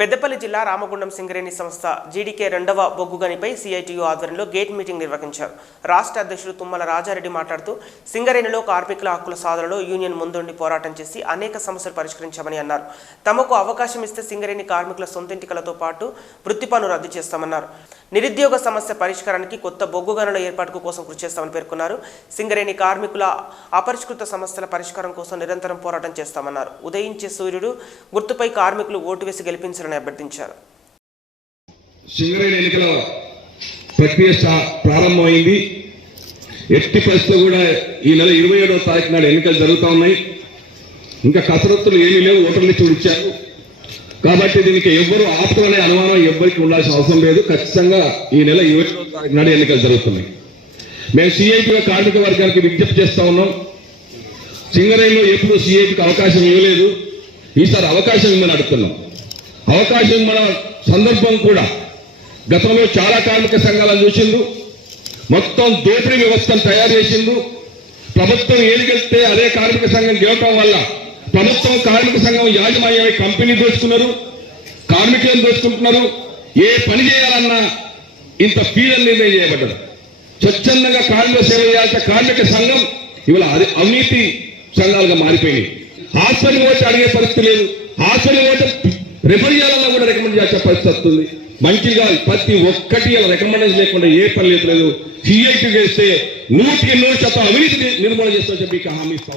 పెద్దపల్లి జిల్లా రామగుండం సింగరేణి సంస్థ జీడీకే రెండవ బొగ్గుగనిపై సిఐటియు ఆధ్వర్యంలో గేట్ మీటింగ్ నిర్వహించారు. రాష్ట్ర అధ్యక్షుడు తుమ్మల రాజారెడ్డి మాట్లాడుతూ సింగరేణిలో కార్మికుల హక్కుల సాధనలో యూనియన్ ముందుండి పోరాటం చేసి అనేక సమస్యలు పరిష్కరించామని అన్నారు. తమకు అవకాశం ఇస్తే సింగరేణి కార్మికుల సొంతింటికలతో పాటు వృత్తి పన్ను రద్దు చేస్తామన్నారు. నిరుద్యోగ సమస్య పరిష్కారానికి కొత్త బొగ్గు గనుల ఏర్పాటుకు కోసం కృషి చేస్తామని పేర్కొన్నారు. సింగరేణి కార్మికుల అపరిష్కృత సమస్యల పరిష్కారం కోసం నిరంతరం పోరాటం చేస్తామన్నారు. ఉదయించే సూర్యుడు గుర్తుపై కార్మికులు ఓటు వేసి గెలిపించాలని అభ్యర్థించారు. సింగరేణి ఎన్నికల ప్రక్రియ ప్రారంభమైంది. ఎట్టి పరిస్థితి కూడా ఈ నెల ఇరవై ఏడవ తారీఖు నాడు ఎన్నికలు జరుగుతూ ఉన్నాయి. ఇంకా కసరత్తులు ఏమీ లేవు ఓటర్లు చూడిచ్చారు. కాబట్టి దీనికి ఎవ్వరు ఆపుతారనే అనుమానం ఎవ్వరికి ఉండాల్సిన అవసరం లేదు. ఖచ్చితంగా ఈ నెల ఇరవై ఏడవ తారీఖు నాడు ఎన్నికలు జరుగుతున్నాయి. మేము సిఐటి కార్మిక వర్గానికి విజ్ఞప్తి చేస్తూ ఉన్నాం. సింగరేణిలో ఎప్పుడు సిఐటికి అవకాశం ఇవ్వలేదు. ఈసారి అవకాశం ఇవ్వని అడుగుతున్నాం. అవకాశం మన సందర్భం కూడా. గతంలో చాలా కార్మిక సంఘాలను చూసిండు మొత్తం దోపిడీ వ్యవస్థను తయారు చేసిండు ప్రభుత్వం ఏది అదే కార్మిక సంఘం గెలవటం వల్ల ప్రభుత్వం కార్మిక సంఘం యాజమాన్యమై కంపెనీ దోచుకున్నారు కార్మికులను దోచుకుంటున్నారు. ఏ పని చేయాలన్నా ఇంత ఫీజులు నిర్ణయం చేయబడ్డది స్వచ్ఛందంగా కార్మిక సేవ చేయాల్సిన కార్మిక సంఘం ఇవాళ అది అవినీతి సంఘాలుగా మారిపోయినాయి హాస్పిటల్ ఓటు అడిగే పరిస్థితి లేదు. హాస్పిటల్ ఓటు రిఫర్ కూడా రికమెండ్ చేసే పరిస్థితి వస్తుంది. మంచిగా ప్రతి ఒక్కటి అలా రికమెండేషన్ లేకుండా ఏ పని లేదు. లేదు సిఐటి చేస్తే నూటికి నూరు శాతం అవినీతి నిర్మూలన చేస్తామని చెప్పి హామీ ఇస్తా.